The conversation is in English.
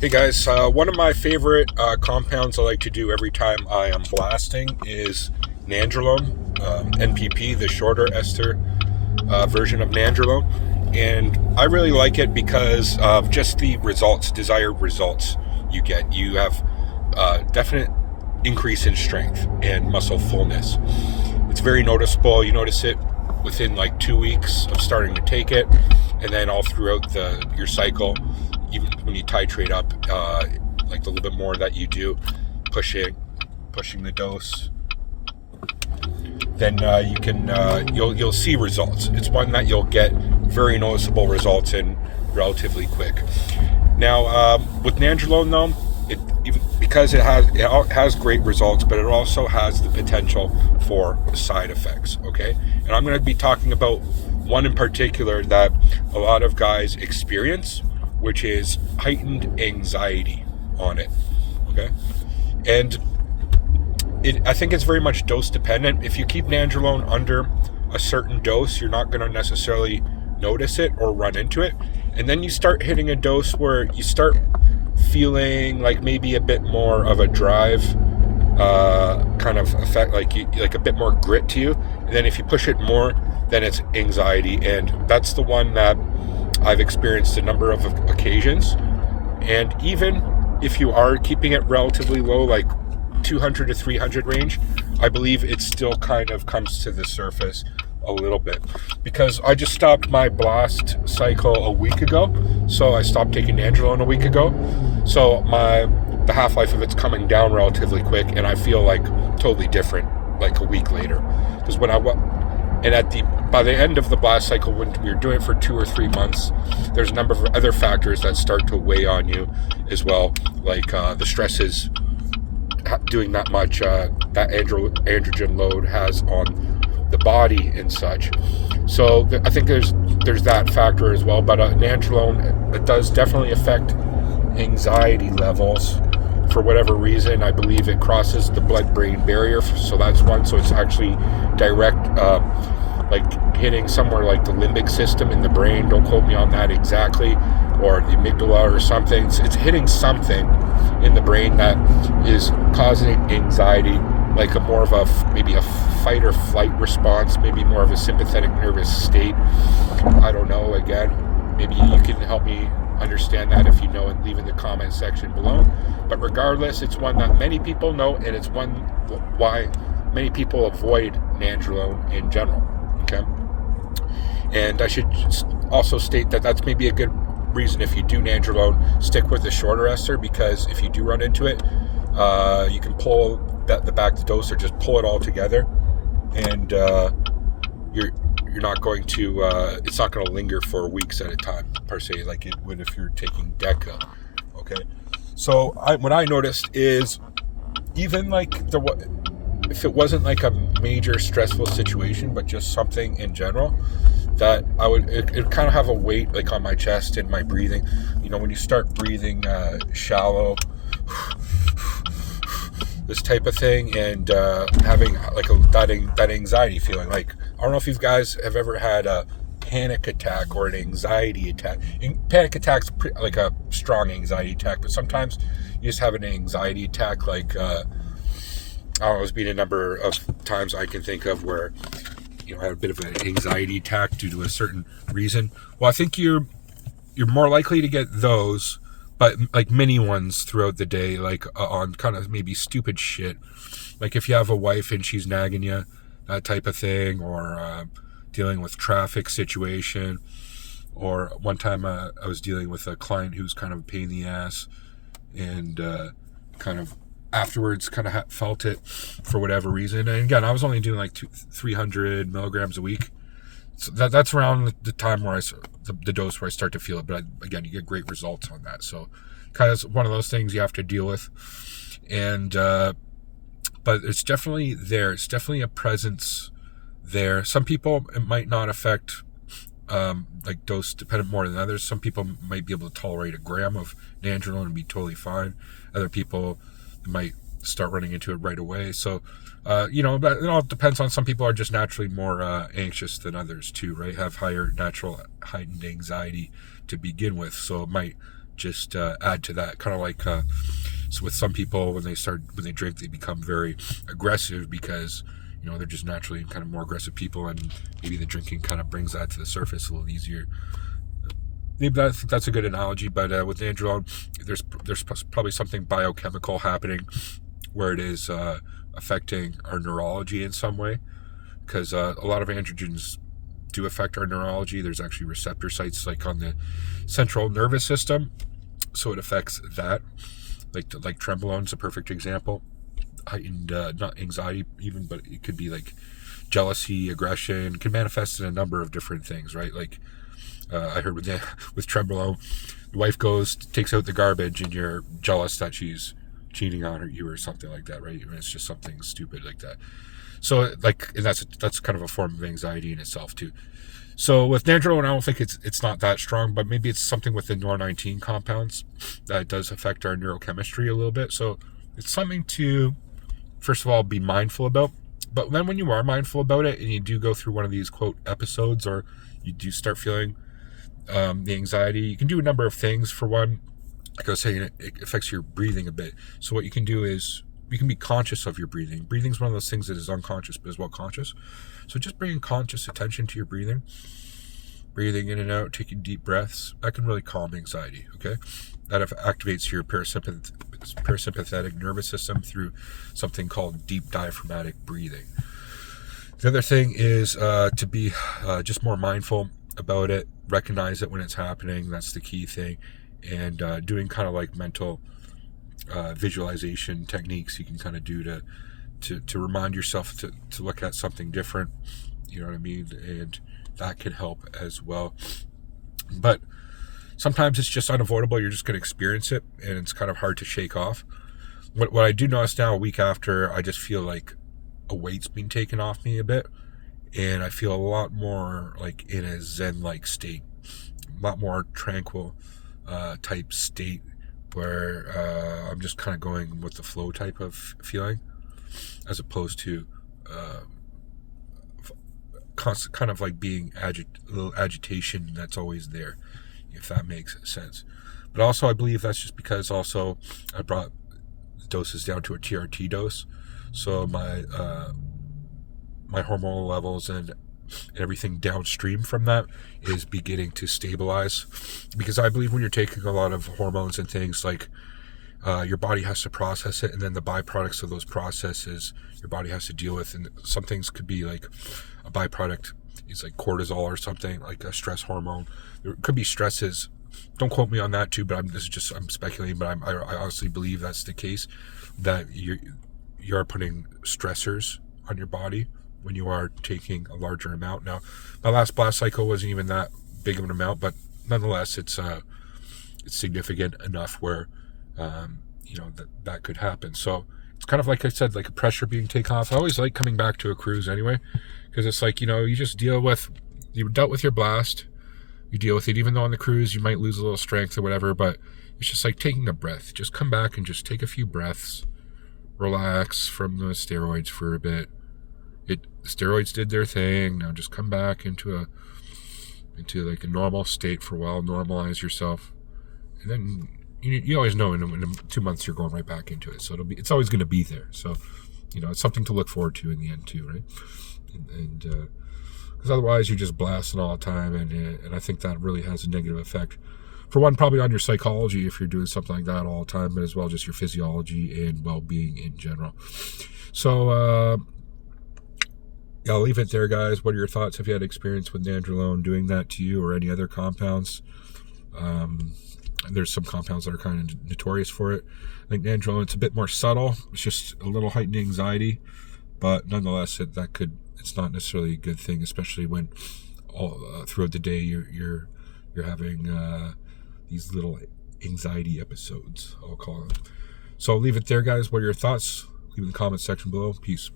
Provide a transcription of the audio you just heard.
Hey guys, one of my favorite compounds I like to do every time I am blasting is Nandrolone, NPP, the shorter ester version of Nandrolone. And I really like it because of just the results, desired results you get. You have definite increase in strength and muscle fullness. It's very noticeable. You notice it within like 2 weeks of starting to take it, and then all throughout your cycle, even when you titrate up, like the little bit more that you do, pushing the dose, then you'll see results. It's one that you'll get very noticeable results in relatively quick. Now, with Nandrolone though, because it has great results, but it also has the potential for side effects. Okay, and I'm going to be talking about one in particular that a lot of guys experience, which is heightened anxiety on it. Okay, and I think it's very much dose dependent. If you keep Nandrolone under a certain dose, you're not going to necessarily notice it or run into it. And then you start hitting a dose where you start feeling like maybe a bit more of a drive kind of effect, like a bit more grit to you. And then if you push it more, then it's anxiety. And that's the one that I've experienced a number of occasions. And even if you are keeping it relatively low, like 200 to 300 range, I believe it still kind of comes to the surface a little bit, because I just stopped my blast cycle a week ago. So I stopped taking Nandrolone a week ago. So the half-life of it's coming down relatively quick, and I feel like totally different like a week later. Because by the end of the blast cycle, when we were doing it for 2 or 3 months, there's a number of other factors that start to weigh on you as well, like the stresses doing that much that androgen load has on the body and such. So I think there's that factor as well. But Nandrolone, it does definitely affect anxiety levels for whatever reason. I believe it crosses the blood-brain barrier, so that's one. So it's actually direct, like hitting somewhere like the limbic system in the brain. Don't quote me on that exactly, or the amygdala or something. It's hitting something in the brain that is causing anxiety, like maybe a fight or flight response, maybe more of a sympathetic nervous state. I don't know. Again, maybe you can help me understand that if you know, and leave in the comment section below. But regardless, it's one that many people know, and it's one why many people avoid Nandrolone in general. Okay, and I should also state that that's maybe a good reason, if you do Nandrolone, stick with the shorter ester, because if you do run into it, you can pull the back the dose, or just pull it all together, and you're not going to it's not going to linger for weeks at a time per se, like it would if you're taking Deca. Okay, so what I noticed is, even like if it wasn't like a major stressful situation, but just something in general, that it kind of have a weight like on my chest and my breathing. You know, when you start breathing shallow, this type of thing, and having like that anxiety feeling. Like, I don't know if you guys have ever had a panic attack or an anxiety attack. Panic attack's like a strong anxiety attack, but sometimes you just have an anxiety attack, like I don't know, there's been a number of times I can think of where I had a bit of an anxiety attack due to a certain reason. Well, I think you're more likely to get those, but like mini ones throughout the day, like on kind of maybe stupid shit, like if you have a wife and she's nagging you, that type of thing, or dealing with traffic situation. Or one time I was dealing with a client who's kind of a pain in the ass, and kind of afterwards kind of felt it for whatever reason. And again, I was only doing like 300 milligrams a week. So that's around the time where the dose where I start to feel it. But again, you get great results on that. So kind of one of those things you have to deal with. And but it's definitely there. It's definitely a presence there. Some people, it might not affect like dose dependent more than others. Some people might be able to tolerate a gram of Nandrolone and be totally fine. Other people might start running into it right away. So but it all depends on, some people are just naturally more anxious than others too, right? Have higher natural heightened anxiety to begin with, so it might just add to that. Kind of like so with some people, when they drink, they become very aggressive because they're just naturally kind of more aggressive people, and maybe the drinking kind of brings that to the surface a little easier. Maybe I think that's a good analogy, but with Nandrolone, there's probably something biochemical happening where it is affecting our neurology in some way, because a lot of androgens do affect our neurology. There's actually receptor sites like on the central nervous system, so it affects that. Like Tremolone's a perfect example. Heightened, not anxiety even, but it could be like jealousy, aggression, can manifest in a number of different things, right? Like I heard with Tremolone, the wife takes out the garbage, and you're jealous that she's cheating on you or something like that, right? I mean, it's just something stupid like that. So and that's kind of a form of anxiety in itself too. So with Nandrolone, I don't think it's not that strong, but maybe it's something with the NOR19 compounds that does affect our neurochemistry a little bit. So it's something to, first of all, be mindful about. But then when you are mindful about it and you do go through one of these quote episodes, or you do start feeling the anxiety, you can do a number of things. For one, like I was saying, it affects your breathing a bit. So what you can do is you can be conscious of your breathing. Breathing is one of those things that is unconscious but as well conscious. So just bringing conscious attention to your breathing in and out, taking deep breaths, that can really calm anxiety, okay? That activates your parasympathetic nervous system through something called deep diaphragmatic breathing. The other thing is to be just more mindful about it, recognize it when it's happening. That's the key thing. And doing kind of like mental visualization techniques you can kind of do to remind yourself to look at something different, you know what I mean? And that can help as well. But sometimes it's just unavoidable. You're just going to experience it, and it's kind of hard to shake off. What I do notice now, a week after, I just feel like a weight's been taken off me a bit, and I feel a lot more like in a zen-like state, a lot more tranquil type state, where I'm just kind of going with the flow type of feeling, as opposed to kind of like being a little agitation that's always there, if that makes sense. But also, I believe that's just because also I brought the doses down to a TRT dose, so my hormonal levels and everything downstream from that is beginning to stabilize, because I believe when you're taking a lot of hormones and things, like your body has to process it, and then the byproducts of those processes your body has to deal with. And some things could be like a byproduct is like cortisol or something, like a stress hormone. There could be stresses, don't quote me on that too, but I'm speculating, but I honestly believe that's the case, that you are putting stressors on your body when you are taking a larger amount. Now, my last blast cycle wasn't even that big of an amount, but nonetheless, it's significant enough where that could happen. So it's kind of like I said, like a pressure being taken off. I always like coming back to a cruise anyway, because it's like, you just you dealt with your blast, you deal with it, even though on the cruise you might lose a little strength or whatever, but it's just like taking a breath. Just come back and just take a few breaths, relax from the steroids for a bit. The steroids did their thing. Now just come back into like a normal state for a while, normalize yourself, and then you always know in 2 months you're going right back into it. So it's always going to be there. So it's something to look forward to in the end too, right? And because otherwise you're just blasting all the time, and I think that really has a negative effect. For one, probably on your psychology if you're doing something like that all the time, but as well just your physiology and well-being in general. So I'll leave it there, guys. What are your thoughts? Have you had experience with Nandrolone doing that to you, or any other compounds? There's some compounds that are kind of notorious for it. I think Nandrolone, it's a bit more subtle. It's just a little heightened anxiety, but nonetheless, it's not necessarily a good thing, especially when all throughout the day you're having these little anxiety episodes, I'll call them. So I'll leave it there, guys. What are your thoughts? Leave in the comments section below. Peace.